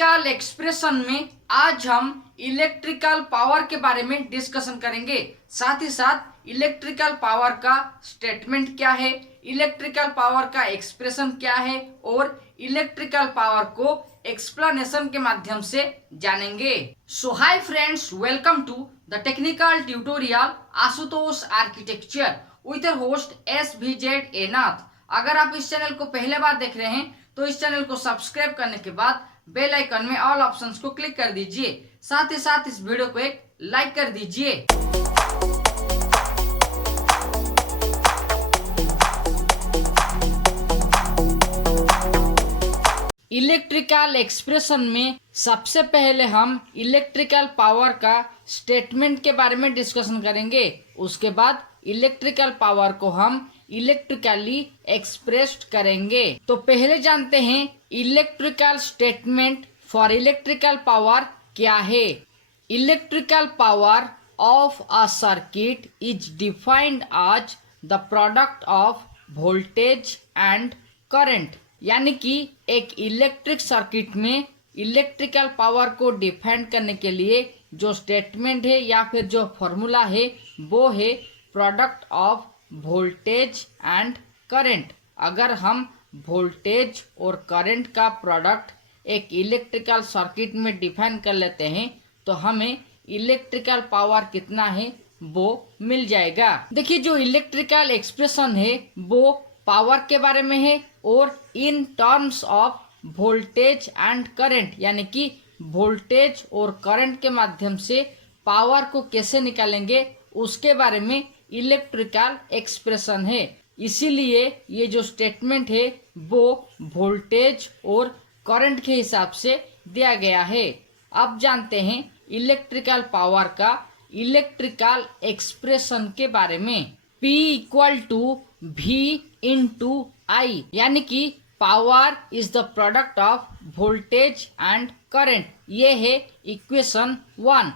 Electrical expression में आज हम इलेक्ट्रिकल पावर के बारे में डिस्कशन करेंगे। साथ ही साथ इलेक्ट्रिकल पावर का स्टेटमेंट क्या है, इलेक्ट्रिकल पावर का एक्सप्रेशन क्या है और इलेक्ट्रिकल पावर को एक्सप्लेनेशन के माध्यम से जानेंगे। So hi friends, welcome to the technical tutorial Ashutosh architecture with your host SVZ Nath. अगर आप इस चैनल को पहले बार देख रहे हैं तो इस चैनल को सब्सक्राइब करने के बाद बेल आइकन में ऑल ऑप्शंस को क्लिक कर दीजिए। साथ ही साथ इस वीडियो को एक लाइक कर दीजिए। इलेक्ट्रिकल एक्सप्रेशन में सबसे पहले हम इलेक्ट्रिकल पावर का स्टेटमेंट के बारे में डिस्कशन करेंगे। उसके बाद इलेक्ट्रिकल पावर को हम इलेक्ट्रिकली एक्सप्रेस्ड करेंगे। तो पहले जानते हैं electrical statement for electrical power क्या है। Electrical power of a circuit is defined as the product of voltage and current. यानी कि एक इलेक्ट्रिक सर्किट में इलेक्ट्रिकल पावर को डिफाइन करने के लिए जो स्टेटमेंट है या फिर जो फॉर्मूला है वो है product of voltage and current. अगर हम वोल्टेज और करंट का प्रोडक्ट एक इलेक्ट्रिकल सर्किट में डिफाइन कर लेते हैं तो हमें इलेक्ट्रिकल पावर कितना है वो मिल जाएगा। देखिए, जो इलेक्ट्रिकल एक्सप्रेशन है वो पावर के बारे में है और इन terms of voltage and current, यानी कि वोल्टेज और करंट के माध्यम से पावर को कैसे निकालेंगे उसके बारे में इलेक्ट्रिकल एक्सप्रेशन है। इसीलिए ये जो स्टेटमेंट है वो वोल्टेज और करंट के हिसाब से दिया गया है। अब जानते हैं इलेक्ट्रिकल पावर का इलेक्ट्रिकल एक्सप्रेशन के बारे में। P equal to V into I, यानी कि power is the product of voltage and current. ये है इक्वेशन 1।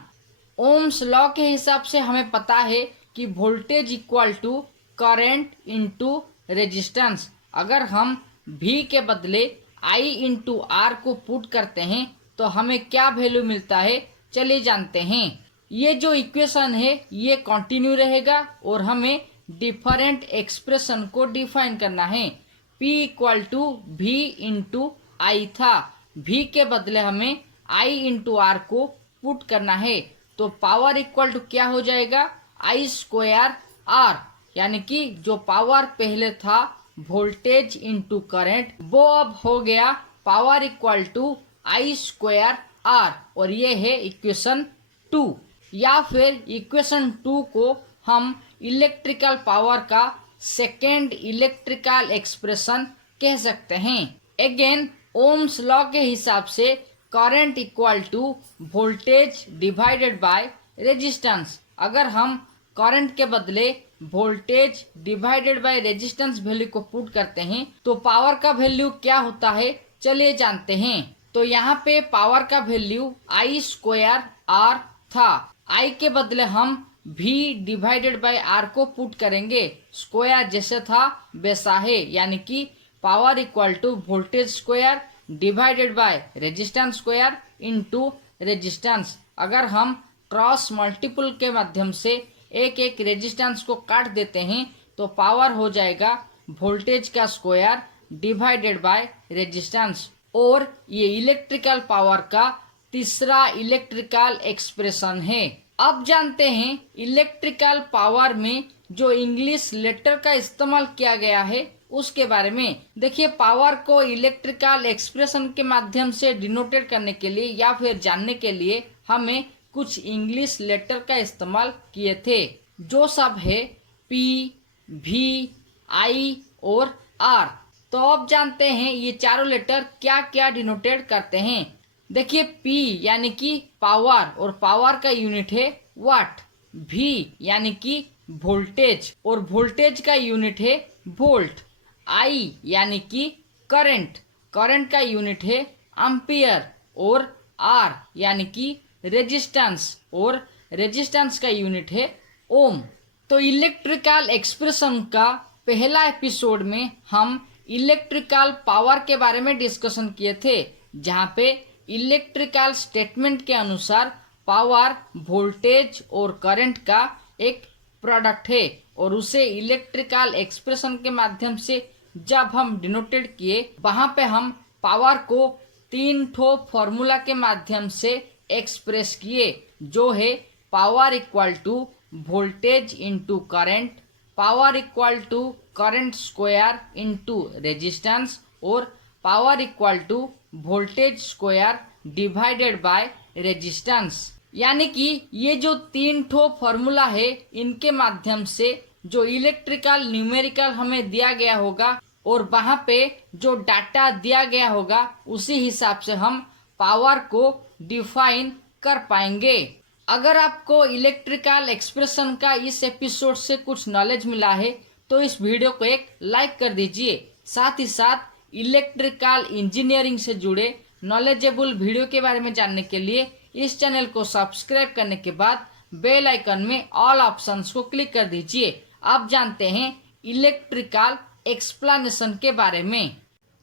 ओम्स लॉ के हिसाब से हमें पता है कि voltage equal to current into resistance. अगर हम V के बदले I इंटू R को पुट करते हैं तो हमें क्या वैल्यू मिलता है, चलिए जानते हैं। ये जो इक्वेशन है ये कंटिन्यू रहेगा और हमें डिफरेंट एक्सप्रेशन को डिफाइन करना है। P equal to V into I था, V के बदले हमें I इंटू R को पुट करना है तो पावर इक्वल टू क्या हो जाएगा, I स्क्वायर R। यानी कि जो पावर पहले था वोल्टेज इंटू करंट वो अब हो गया power equal to I square R और ये है इक्वेशन 2। या फिर इक्वेशन 2 को हम इलेक्ट्रिकल पावर का सेकेंड इलेक्ट्रिकल एक्सप्रेशन कह सकते हैं। अगेन ओम्स लॉ के हिसाब से current equal to voltage divided by resistance. अगर हम करंट के बदले voltage divided by resistance value को पुट करते हैं तो पावर का वैल्यू क्या होता है, चलिए जानते हैं। तो यहाँ पे पावर का वैल्यू I स्क्वायर R था, I के बदले हम V डिवाइडेड बाय R को पुट करेंगे। स्क्वायर जैसे था वैसा है, यानी कि power equal to voltage square divided by resistance square into resistance. अगर हम क्रॉस मल्टीपल के माध्यम से एक एक रेजिस्टेंस को काट देते हैं तो पावर हो जाएगा वोल्टेज का स्क्वायर डिवाइडेड बाय रेजिस्टेंस। और ये इलेक्ट्रिकल पावर का तीसरा इलेक्ट्रिकल एक्सप्रेशन है। अब जानते हैं इलेक्ट्रिकल पावर में जो इंग्लिश लेटर का इस्तेमाल किया गया है उसके बारे में। देखिए, पावर को इलेक्ट्रिकल एक्सप्रेशन के माध्यम से डिनोटेट करने के लिए या फिर जानने के लिए हमें कुछ इंग्लिश लेटर का इस्तेमाल किए थे, जो सब है P, V, I और R। तो अब जानते हैं ये चारों लेटर क्या क्या डिनोटेट करते हैं। देखिए, P यानी कि पावर और पावर का यूनिट है वाट। V यानी कि वोल्टेज और वोल्टेज का यूनिट है वोल्ट। I यानी कि करंट, करंट का यूनिट है एम्पियर। और R यानी कि रेजिस्टेंस और रेजिस्टेंस का यूनिट है ओम। तो इलेक्ट्रिकल एक्सप्रेशन का पहला एपिसोड में हम इलेक्ट्रिकल पावर के बारे में डिस्कशन किए थे, जहाँ पे इलेक्ट्रिकल स्टेटमेंट के अनुसार पावर वोल्टेज और करंट का एक प्रोडक्ट है और उसे इलेक्ट्रिकल एक्सप्रेशन के माध्यम से जब हम डिनोटेड किए वहां पे हम पावर को 3 ठो फॉर्मूला के माध्यम से एक्सप्रेस किए, जो है power equal to voltage into current, power equal to current square into resistance और power equal to voltage square divided by resistance. यानी कि ये जो 3 ठो फॉर्मूला है इनके माध्यम से जो इलेक्ट्रिकल न्यूमेरिकल हमें दिया गया होगा और वहां पे जो डाटा दिया गया होगा उसी हिसाब से हम पावर को डिफाइन कर पाएंगे। अगर आपको इलेक्ट्रिकल एक्सप्रेशन का इस एपिसोड से कुछ नॉलेज मिला है तो इस वीडियो को एक लाइक कर दीजिए। साथ ही साथ इलेक्ट्रिकल इंजीनियरिंग से जुड़े नॉलेजेबल वीडियो के बारे में जानने के लिए इस चैनल को सब्सक्राइब करने के बाद बेल आइकन में ऑल ऑप्शंस को क्लिक कर दीजिए। अब जानते हैं इलेक्ट्रिकल एक्सप्लेनेशन के बारे में।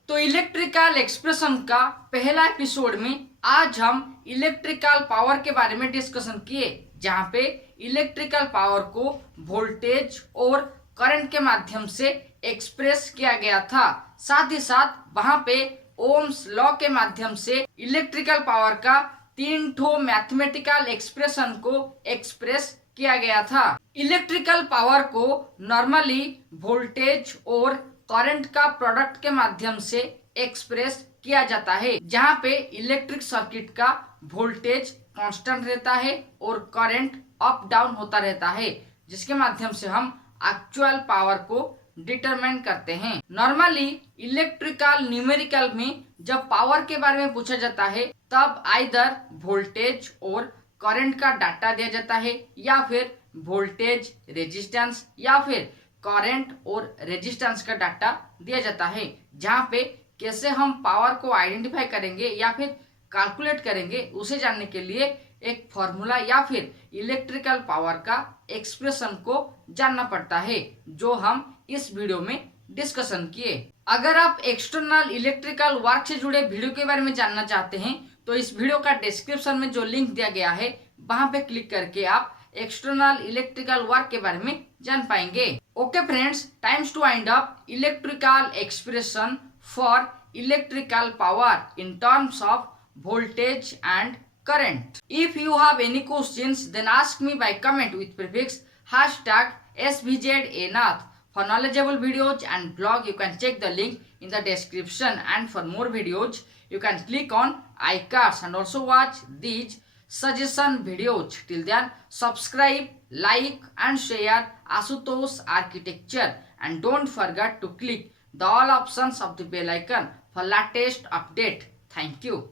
तो इलेक्ट्रिकल एक्सप्रेशन का पहला एपिसोड में आज हम इलेक्ट्रिकल पावर के बारे में डिस्कशन किए, जहां पे इलेक्ट्रिकल पावर को वोल्टेज और करंट के माध्यम से एक्सप्रेस किया गया था। साथ ही साथ वहां पे ओम्स लॉ के माध्यम से इलेक्ट्रिकल पावर का 3 ठो मैथमेटिकल एक्सप्रेशन को एक्सप्रेस किया गया था। इलेक्ट्रिकल पावर को नॉर्मली वोल्टेज और करंट का प्रोडक्ट के माध्यम से एक्सप्रेस किया जाता है, जहां पे इलेक्ट्रिक सर्किट का वोल्टेज कांस्टेंट रहता है और करंट अप डाउन होता रहता है, जिसके माध्यम से हम एक्चुअल पावर को डिटरमाइन करते हैं। नॉर्मली इलेक्ट्रिकल न्यूमेरिकल में जब पावर के बारे में पूछा जाता है तब आइदर वोल्टेज और करंट का डाटा दिया जाता है या फिर वोल्टेज रेजिस्टेंस या फिर करंट और रेजिस्टेंस का डाटा दिया जाता है, जहाँ पे कैसे हम पावर को आइडेंटिफाई करेंगे या फिर कैलकुलेट करेंगे उसे जानने के लिए एक फॉर्मूला या फिर इलेक्ट्रिकल पावर का एक्सप्रेशन को जानना पड़ता है, जो हम इस वीडियो में डिस्कशन किए। अगर आप एक्सटर्नल इलेक्ट्रिकल वर्क से जुड़े वीडियो के बारे में जानना चाहते हैं तो इस वीडियो का डिस्क्रिप्शन में जो लिंक दिया गया है वहां पे क्लिक करके आप एक्सटर्नल इलेक्ट्रिकल वर्क के बारे में जान पाएंगे। Okay friends, times to wind up electrical expression for electrical power in terms of voltage and current. If you have any questions, then ask me by comment with prefix #SVZAnath. For knowledgeable videos and blog, you can check the link in the description. And for more videos, you can click on iCards and also watch these suggestion videos. Till then, subscribe, like and share Asutosh Architecture. And don't forget to click the all options of the bell icon for latest update. Thank you.